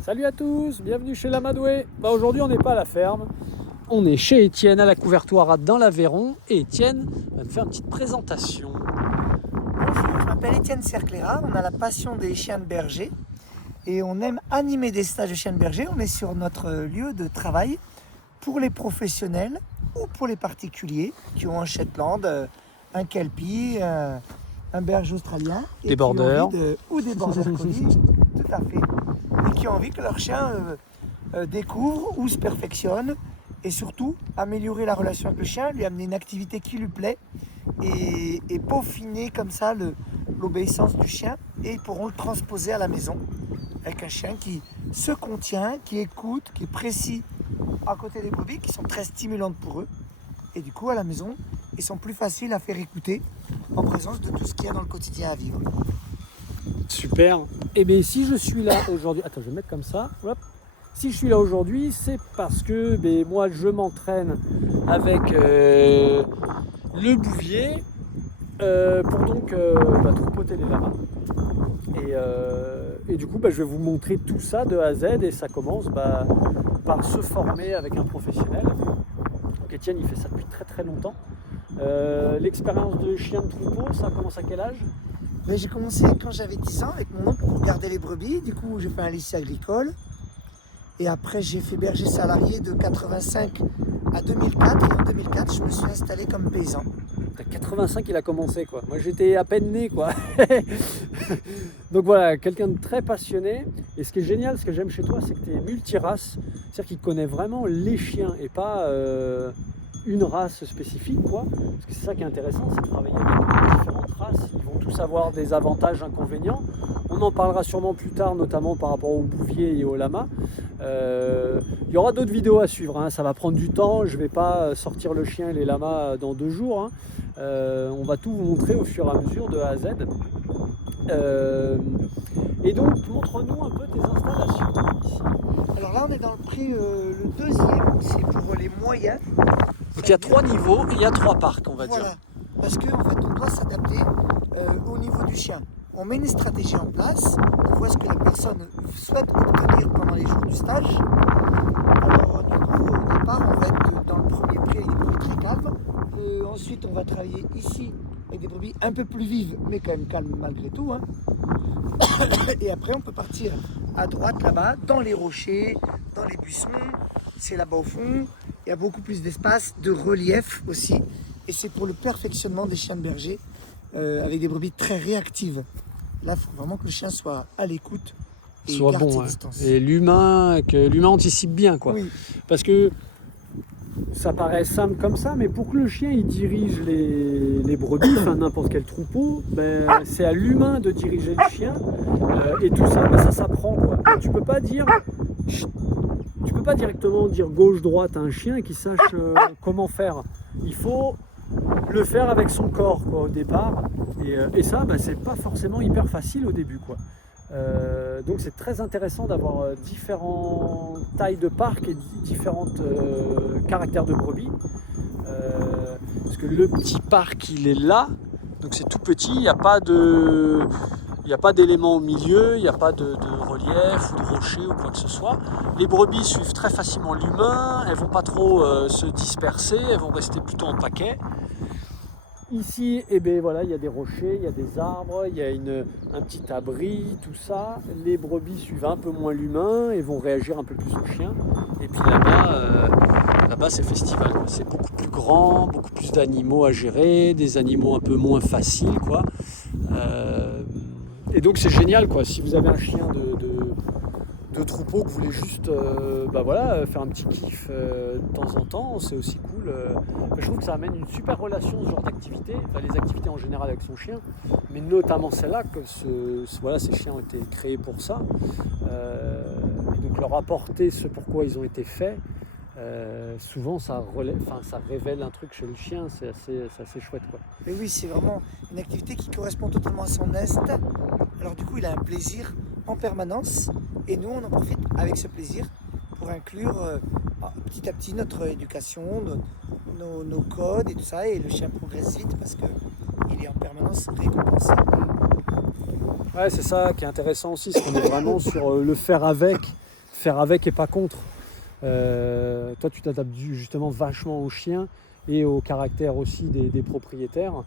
Salut à tous, bienvenue chez l'Amadoué. Aujourd'hui on n'est pas à la ferme, on est chez Étienne à la couvertoire dans l'Aveyron et Étienne va nous faire une petite présentation. Bonjour, je m'appelle Étienne Cerclera, on a la passion des chiens de berger et on aime animer des stages de chiens de berger. On est sur notre lieu de travail pour les professionnels ou pour les particuliers qui ont un Shetland, un Kelpie, un berger australien. Des borders. Ou des border collies, tout à fait. Et qui ont envie que leur chien découvre ou se perfectionne et surtout améliorer la relation avec le chien, lui amener une activité qui lui plaît et peaufiner comme ça l'obéissance du chien, et ils pourront le transposer à la maison avec un chien qui se contient, qui écoute, qui est précis à côté des brebis, qui sont très stimulantes pour eux, et du coup à la maison ils sont plus faciles à faire écouter en présence de tout ce qu'il y a dans le quotidien à vivre. Super. Et bien si je suis là aujourd'hui, attends je vais mettre comme ça, hop. Si je suis là aujourd'hui, c'est parce que moi je m'entraîne avec le bouvier pour donc troupeauter les lamas. Et du coup je vais vous montrer tout ça de A à Z, et ça commence par se former avec un professionnel. Donc Étienne il fait ça depuis très très longtemps. L'expérience de chien de troupeau, ça commence à quel âge? J'ai commencé quand j'avais 10 ans avec mon oncle pour garder les brebis. Du coup, j'ai fait un lycée agricole. Et après, j'ai fait berger salarié de 85 à 2004. Et en 2004, je me suis installé comme paysan. À 85, il a commencé quoi. Moi, j'étais à peine né quoi. Donc voilà, quelqu'un de très passionné. Et ce qui est génial, ce que j'aime chez toi, c'est que tu es multirace. C'est-à-dire qu'il connaît vraiment les chiens et pas une race spécifique quoi. Parce que c'est ça qui est intéressant, c'est de travailler avec différentes races. Ils vont tous avoir des avantages, inconvénients. On en parlera sûrement plus tard, notamment par rapport au bouvier et au lama. Il y aura d'autres vidéos à suivre, hein. Ça va prendre du temps. Je ne vais pas sortir le chien et les lamas dans 2 jours, hein. On va tout vous montrer au fur et à mesure de A à Z. Et donc, montre-nous un peu tes installations ici. Alors là, on est dans le deuxième, c'est pour les moyens. Donc il y a 3 niveaux et il y a 3 parcs, on va dire. Voilà, parce qu'en fait, on doit s'adapter au niveau du chien. On met une stratégie en place, on voit ce que la personne souhaite obtenir pendant les jours du stage. Alors du coup, au départ, on va être dans le premier prix avec des brebis très calmes. Ensuite, on va travailler ici avec des brebis un peu plus vives, mais quand même calmes malgré tout, hein. Et après, on peut partir à droite là-bas, dans les rochers, dans les buissons. C'est là-bas au fond. Il y a beaucoup plus d'espace, de relief aussi. Et c'est pour le perfectionnement des chiens de berger avec des brebis très réactives. Là, il faut vraiment que le chien soit à l'écoute et Soit garde bon, ses ouais. distances. Et que l'humain anticipe bien quoi. Oui. Parce que ça paraît simple comme ça, mais pour que le chien il dirige les brebis, enfin n'importe quel troupeau, c'est à l'humain de diriger le chien. Et tout ça, ça s'apprend quoi. Tu peux pas directement dire gauche-droite à un chien qui sache comment faire. Il faut le faire avec son corps quoi, au départ. Et ça, c'est pas forcément hyper facile au début quoi. Donc c'est très intéressant d'avoir différentes tailles de parcs et différentes caractères de brebis. Parce que le petit parc il est là, donc c'est tout petit, il n'y a pas d'éléments au milieu, il n'y a pas de relief ou de rocher ou quoi que ce soit. Les brebis suivent très facilement l'humain, elles vont pas trop se disperser, elles vont rester plutôt en paquet. Ici, il y a des rochers, il y a des arbres, il y a un petit abri, tout ça. Les brebis suivent un peu moins l'humain et vont réagir un peu plus au chien. Et puis là-bas c'est festival, quoi. C'est beaucoup plus grand, beaucoup plus d'animaux à gérer, des animaux un peu moins faciles, quoi. Et donc c'est génial, quoi. Si vous avez un chien de troupeau que vous voulez juste faire un petit kiff de temps en temps, c'est aussi cool. Je trouve que ça amène une super relation, ce genre d'activité, les activités en général avec son chien, mais notamment celle-là, que ces chiens ont été créés pour ça. Et donc leur apporter ce pourquoi ils ont été faits, souvent ça révèle un truc chez le chien, c'est assez chouette quoi. Mais oui, c'est vraiment une activité qui correspond totalement à son est. Alors du coup, il a un plaisir en permanence et nous, on en profite avec ce plaisir pour inclure petit à petit notre éducation, nos codes et tout ça. Et le chien progresse vite parce qu'il est en permanence récompensé. Ouais, c'est ça qui est intéressant aussi, c'est qu'on est vraiment sur le faire avec et pas contre. Toi, tu t'adaptes justement vachement aux chiens et au caractère aussi des propriétaires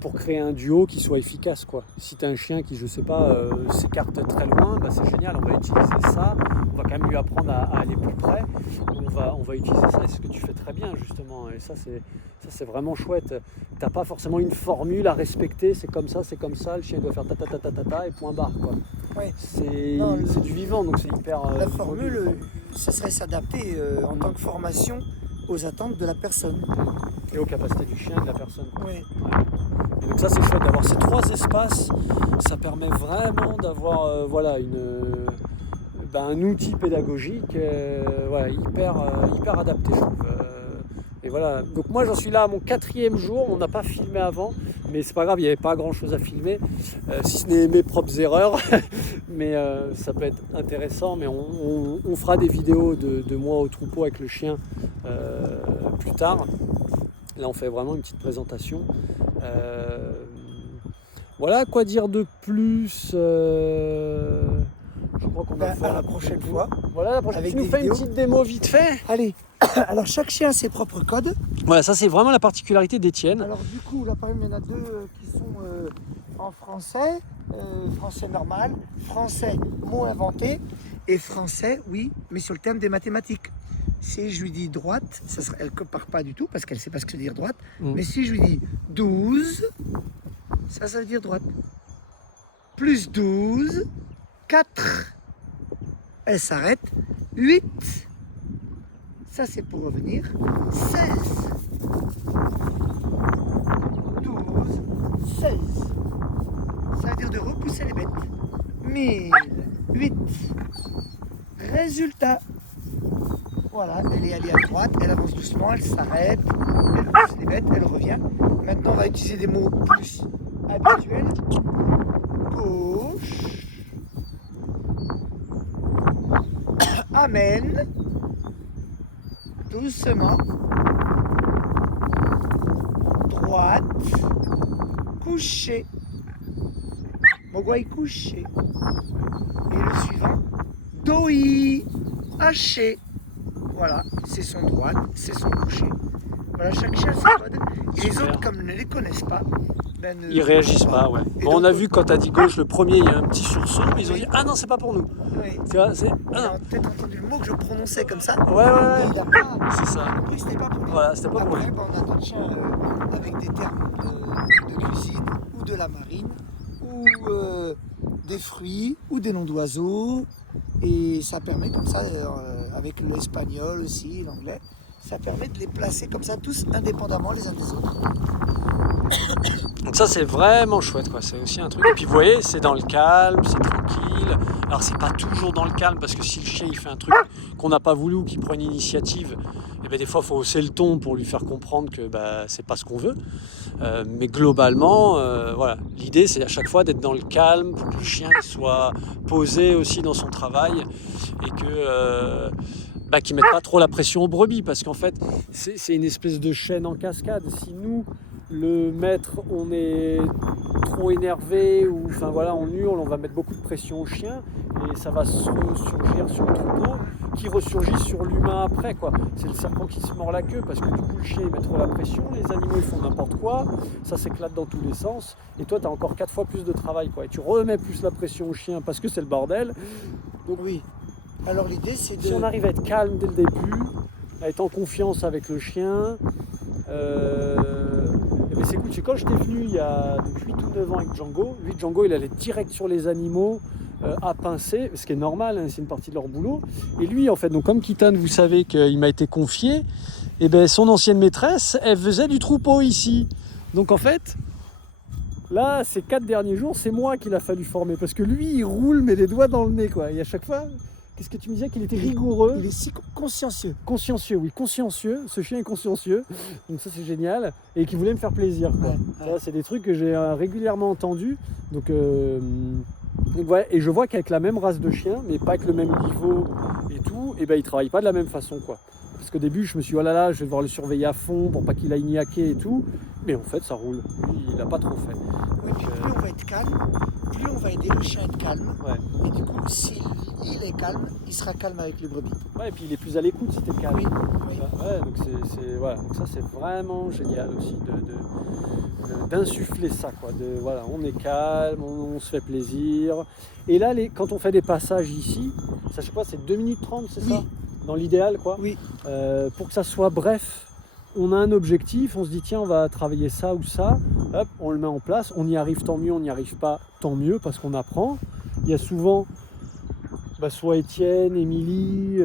pour créer un duo qui soit efficace, quoi. Si tu as un chien qui, je sais pas, s'écarte très loin, bah, c'est génial, on va utiliser ça. On va quand même lui apprendre à aller plus près. On va utiliser ça, et c'est ce que tu fais très bien, justement. Et ça, c'est vraiment chouette. Tu n'as pas forcément une formule à respecter, c'est comme ça, le chien doit faire ta ta ta ta ta ta et point barre, quoi. Ouais. C'est du vivant, donc c'est hyper... La formule, ça serait s'adapter en tant que formation aux attentes de la personne. Et aux capacités du chien et de la personne, quoi. Ouais. Et donc ça, c'est chouette d'avoir ces 3 espaces. Ça permet vraiment d'avoir voilà, un outil pédagogique voilà, hyper adapté, je trouve. Et voilà. Donc moi, j'en suis là à mon 4e jour. On n'a pas filmé avant, mais c'est pas grave, il n'y avait pas grand-chose à filmer, si ce n'est mes propres erreurs. Mais ça peut être intéressant. Mais on fera des vidéos de moi au troupeau avec le chien plus tard. Là, on fait vraiment une petite présentation. Voilà, quoi dire de plus je crois qu'on va à la prochaine fois. Voilà, la prochaine. Avec Tu nous des fais vidéos. une petite démo vite fait. Allez, alors chaque chien a ses propres codes. Voilà, ça c'est vraiment la particularité d'Étienne. Alors du coup, là par exemple, il y en a 2 qui sont en français, français normal, français mot inventé, et français, oui, mais sur le thème des mathématiques. Si je lui dis droite, elle ne part pas du tout parce qu'elle ne sait pas ce que veut dire droite. Mais si je lui dis 12, ça veut dire droite. Plus 12, 4, elle s'arrête. 8, ça c'est pour revenir. 16, 12, 16. Ça veut dire de repousser les bêtes. 1000, 8. Résultat. Voilà, elle est allée à droite, elle avance doucement, elle s'arrête, elle pousse les bêtes, elle revient. Maintenant, on va utiliser des mots plus habituels. Gauche. Amen. Doucement. Droite. Couché. Mogwai couché. Et le suivant. Doi. Haché. Voilà, c'est son droite, c'est son coucher. Voilà, chaque chien a ses codes. Et les Super. autres, comme ne les connaissent pas, Ils réagissent pas, ouais. Et Bon, on donc, a vu quand t'as dit gauche, le premier, il y a un petit sursaut, mais ils ont dit ah non, c'est pas pour nous. Oui. Tu vois, c'est Il ah a peut-être entendu le mot que je prononçais comme ça. non. Ouais, Mais il a pas c'est ça. compris que c'était pas pour lui. Voilà, c'était pas pour Après, lui. on a d'autres chiens avec des termes de cuisine, ou de la marine, ou des fruits, ou des noms d'oiseaux. Et ça permet comme ça, avec l'espagnol aussi, l'anglais, ça permet de les placer comme ça, tous indépendamment les uns des autres. Donc ça c'est vraiment chouette, quoi. C'est aussi un truc. Et puis vous voyez, c'est dans le calme, c'est tranquille. Alors c'est pas toujours dans le calme parce que si le chien il fait un truc qu'on n'a pas voulu ou qu'il prend une initiative, et ben des fois il faut hausser le ton pour lui faire comprendre que c'est pas ce qu'on veut. Mais globalement, voilà, l'idée c'est à chaque fois d'être dans le calme pour que le chien soit posé aussi dans son travail et que qu'il ne mette pas trop la pression aux brebis parce qu'en fait c'est une espèce de chaîne en cascade. Si nous le maître, on est trop énervé ou enfin voilà, on hurle, on va mettre beaucoup de pression au chien et ça va surgir sur le troupeau qui ressurgit sur l'humain après, quoi. C'est le serpent qui se mord la queue parce que du coup le chien il met trop la pression, les animaux ils font n'importe quoi, ça s'éclate dans tous les sens et toi tu as encore 4 fois plus de travail, quoi. Et tu remets plus la pression au chien parce que c'est le bordel. Donc oui. Alors l'idée c'est de... Si on arrive à être calme dès le début, à être en confiance avec le chien, et c'est cool. C'est quand j'étais venu il y a 8 ou 9 ans avec Django. Lui, Django, il allait direct sur les animaux à pincer, ce qui est normal, hein, c'est une partie de leur boulot. Et lui, en fait, donc comme Kitan, vous savez qu'il m'a été confié, et ben son ancienne maîtresse, elle faisait du troupeau ici. Donc en fait, là, ces 4 derniers jours, c'est moi qu'il a fallu former parce que lui, il roule mais les doigts dans le nez, quoi. Et à chaque fois. Qu'est-ce que tu me disais qu'il était rigoureux? Il est si consciencieux. Consciencieux, oui, consciencieux. Ce chien est consciencieux, donc ça c'est génial. Et qui voulait me faire plaisir, quoi. Ouais. Ça, c'est des trucs que j'ai régulièrement entendus. Donc ouais, et je vois qu'avec la même race de chien, mais pas avec le même niveau et tout, et ben il travaille pas de la même façon, quoi. Parce qu'au début, je me suis dit, oh là là, je vais devoir le surveiller à fond pour pas qu'il aille niaquer et tout. Mais en fait, ça roule. Lui, il n'a pas trop fait. Oui, puis plus on va être calme, plus on va aider le chien à être calme. Ouais. Et du coup, s'il il est calme, il sera calme avec le brebis. Ouais, et puis il est plus à l'écoute si t'es calme. Oui, oui. Ouais, donc voilà. Donc ça c'est vraiment génial aussi d'insuffler ça quoi. Voilà, on est calme, on se fait plaisir. Et là, quand on fait des passages ici, ça je sais pas, c'est 2 minutes 30, c'est ça? Oui. Dans l'idéal quoi. Oui. Pour que ça soit bref, on a un objectif, on se dit tiens on va travailler ça ou ça, hop, on le met en place, on y arrive tant mieux, on n'y arrive pas tant mieux parce qu'on apprend. Il y a souvent soit Étienne, Émilie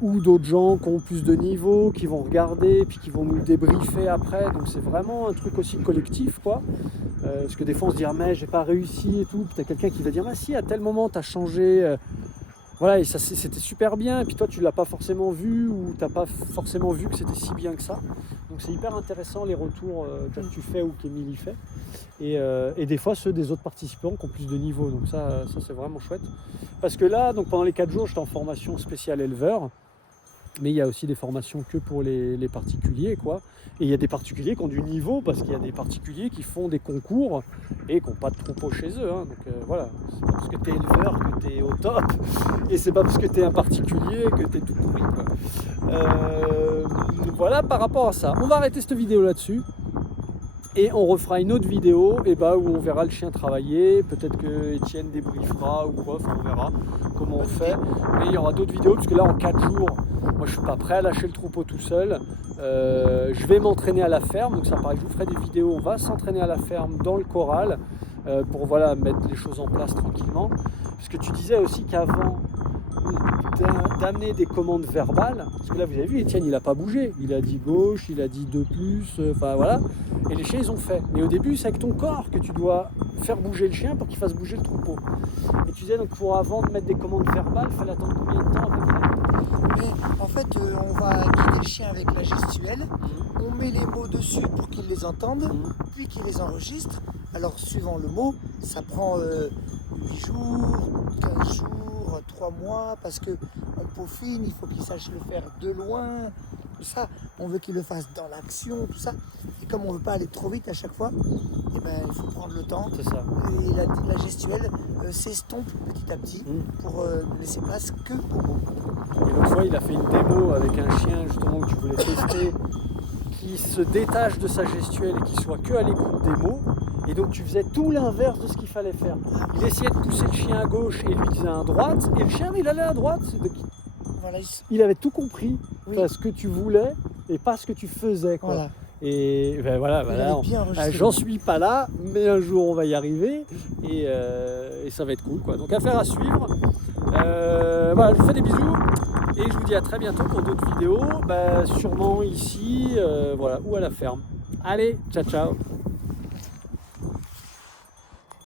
ou d'autres gens qui ont plus de niveau, qui vont regarder, puis qui vont nous débriefer après. Donc c'est vraiment un truc aussi collectif, quoi. Parce que des fois on se dit ah mais j'ai pas réussi et tout. Puis t'as quelqu'un qui va dire ah si à tel moment t'as changé. Voilà, et ça c'était super bien. Et puis toi tu l'as pas forcément vu ou t'as pas forcément vu que c'était si bien que ça. Donc c'est hyper intéressant les retours que tu fais ou qu'Émilie fait. Et des fois ceux des autres participants qui ont plus de niveau. Donc ça c'est vraiment chouette. Parce que là, donc pendant les 4 jours, j'étais en formation spéciale éleveur. Mais il y a aussi des formations que pour les particuliers, quoi. Et il y a des particuliers qui ont du niveau, parce qu'il y a des particuliers qui font des concours et qui n'ont pas de troupeau chez eux. Hein. Donc voilà, c'est pas parce que tu es éleveur que tu es au top, et c'est pas parce que tu es un particulier que tu es tout pourri, quoi. Voilà par rapport à ça. On va arrêter cette vidéo là-dessus. Et on refera une autre vidéo où on verra le chien travailler. Peut-être que Étienne débriefera ou quoi, enfin on verra comment on fait. Mais il y aura d'autres vidéos parce que là en 4 jours, moi je suis pas prêt à lâcher le troupeau tout seul. Je vais m'entraîner à la ferme, donc ça pareil, je vous ferai des vidéos. On va s'entraîner à la ferme dans le corral pour voilà, mettre les choses en place tranquillement. Parce que tu disais aussi qu'avant d'amener des commandes verbales, parce que là vous avez vu, Étienne il n'a pas bougé, il a dit gauche, il a dit 2+, enfin voilà, et les chiens ils ont fait. Mais au début c'est avec ton corps que tu dois faire bouger le chien pour qu'il fasse bouger le troupeau. Et tu disais donc pour avant de mettre des commandes verbales, il fallait attendre combien de temps à peu près? Mais en fait on va guider le chien avec la gestuelle, on met les mots dessus pour qu'il les entende, puis qu'il les enregistre. Alors suivant le mot, ça prend 8 jours, 15 jours, 3 mois, parce qu'on peaufine, il faut qu'il sache le faire de loin, tout ça. On veut qu'il le fasse dans l'action, tout ça. Et comme on ne veut pas aller trop vite à chaque fois, eh ben, il faut prendre le temps. C'est ça. Et la gestuelle s'estompe petit à petit pour ne laisser place que aux mots. Et l'autre fois, il a fait une démo avec un chien justement que tu voulais tester, qui se détache de sa gestuelle et qui soit que à l'écoute des mots. Et donc tu faisais tout l'inverse de ce qu'il fallait faire. Il essayait de pousser le chien à gauche et lui disait à droite, et le chien il allait à droite. Voilà. Il avait tout compris, ce que tu voulais et pas ce que tu faisais, quoi. Voilà. Et ben voilà, j'en suis pas là, mais un jour on va y arriver et ça va être cool, quoi. Donc affaire à suivre. Voilà, je vous fais des bisous et je vous dis à très bientôt pour d'autres vidéos, sûrement ici, voilà, ou à la ferme. Allez, ciao ciao.